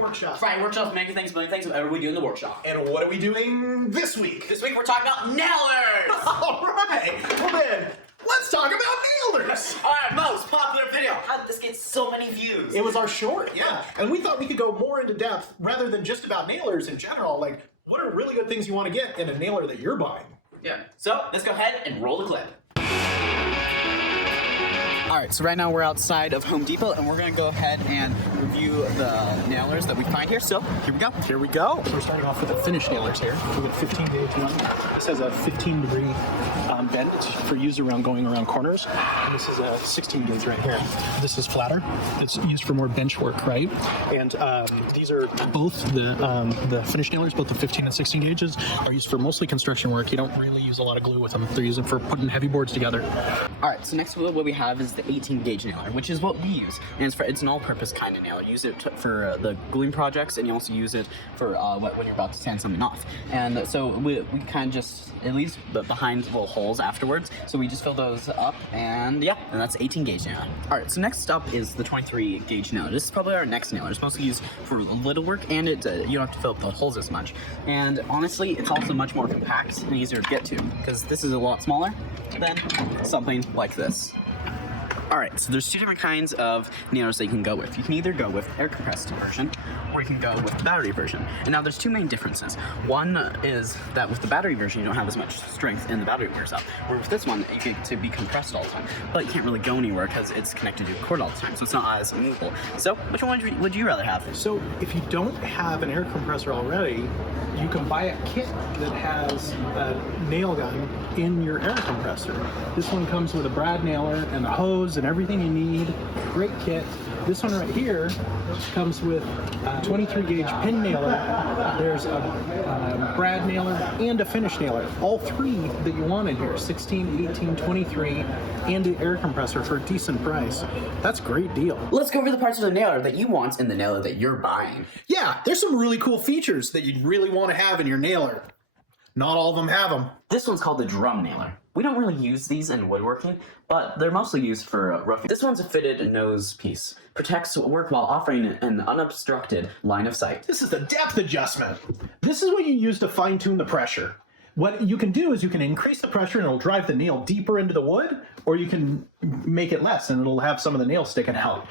Workshop. Friday Workshop's many things, whatever we do in the workshop. And what are we doing this week? This week we're talking about nailers! Alright, well then, let's talk about nailers! Alright, most popular video. How did this get so many views? It was our short, yeah. And we thought we could go more into depth rather than just about nailers in general. Like, what are really good things you want to get in a nailer that you're buying? Yeah. So, let's go ahead and roll the clip. Alright, so right now we're outside of Home Depot and we're going to go ahead and review the nailers that we find here. So, here we go. Here we go. So we're starting off with the finished nailers here. We got 15 gauge one. This has a 15 degree bend. It's for use around going around corners. And this is a 16 gauge right here. This is flatter. It's used for more bench work, right? And these are both the finished nailers, both the 15 and 16 gauges, are used for mostly construction work. You don't really use a lot of glue with them. They're used for putting heavy boards together. Alright, so next what we have is the 18 gauge nailer, which is what we use. And it's an all-purpose kind of nailer. You use it for the gluing projects, and you also use it for when you're about to sand something off. And so we kind of just, it leaves behind little holes afterwards, so we just fill those up, and yeah, and that's 18 gauge nailer. Alright, so next up is the 23 gauge nailer. This is probably our next nailer. It's mostly used for little work, and you don't have to fill up the holes as much. And honestly, it's also much more compact and easier to get to, because this is a lot smaller than something like this. Alright, so there's two different kinds of nailers that you can go with. You can either go with air compressed version, or you can go with the battery version. And now there's two main differences. One is that with the battery version, you don't have as much strength and the battery wears out. Where with this one, you get to be compressed all the time. But you can't really go anywhere because it's connected to the cord all the time, so it's not as movable. So, which one would you rather have? So if you don't have an air compressor already, you can buy a kit that has a nail gun in your air compressor. This one comes with a brad nailer and a hose and everything you need. Great kit. This one right here comes with a 23 gauge pin nailer. There's a brad nailer and a finish nailer. All three that you want in here, 16, 18, 23, and the air compressor for a decent price. That's a great deal. Let's go over the parts of the nailer that you want in the nailer that you're buying. Yeah, there's some really cool features that you'd really want to have in your nailer. Not all of them have them. This one's called the drum nailer. We don't really use these in woodworking, but they're mostly used for roofing. This one's a fitted nose piece. Protects work while offering an unobstructed line of sight. This is the depth adjustment. This is what you use to fine-tune the pressure. What you can do is you can increase the pressure and it'll drive the nail deeper into the wood, or you can make it less and it'll have some of the nails sticking out.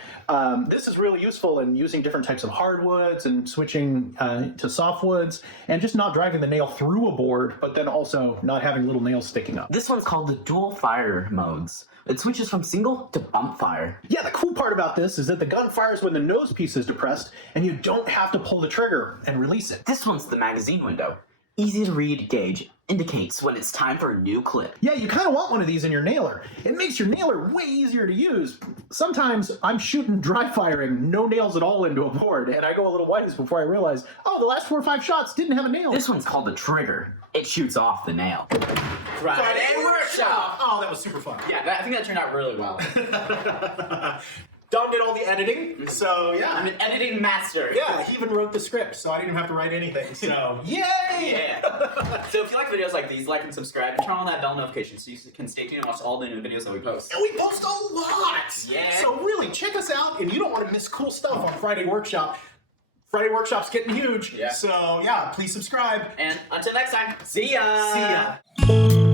This is really useful in using different types of hardwoods and switching to softwoods, and just not driving the nail through a board, but then also not having little nails sticking up. This one's called the dual fire modes. It switches from single to bump fire. Yeah, the cool part about this is that the gun fires when the nose piece is depressed, and you don't have to pull the trigger and release it. This one's the magazine window. Easy to read gauge. Indicates when it's time for a new clip. Yeah, you kind of want one of these in your nailer. It makes your nailer way easier to use. Sometimes I'm shooting dry firing, no nails at all into a board, and I go a little wise before I realize, oh, the last 4 or 5 shots didn't have a nail. This one's called the trigger. It shoots off the nail. Friday Workshop! Oh, that was super fun. Yeah, I think that turned out really well. Don did all the editing, so yeah. I'm an editing master. Yeah, he even wrote the script, so I didn't even have to write anything, so yay! Yeah. So if you like videos like these, like and subscribe, and turn on that bell notification so you can stay tuned and watch all the new videos that we post. And we post a lot! Yeah. So really, check us out, and you don't want to miss cool stuff on Friday Workshop. Friday Workshop's getting huge, yeah. So yeah, please subscribe. And until next time, see ya! See ya!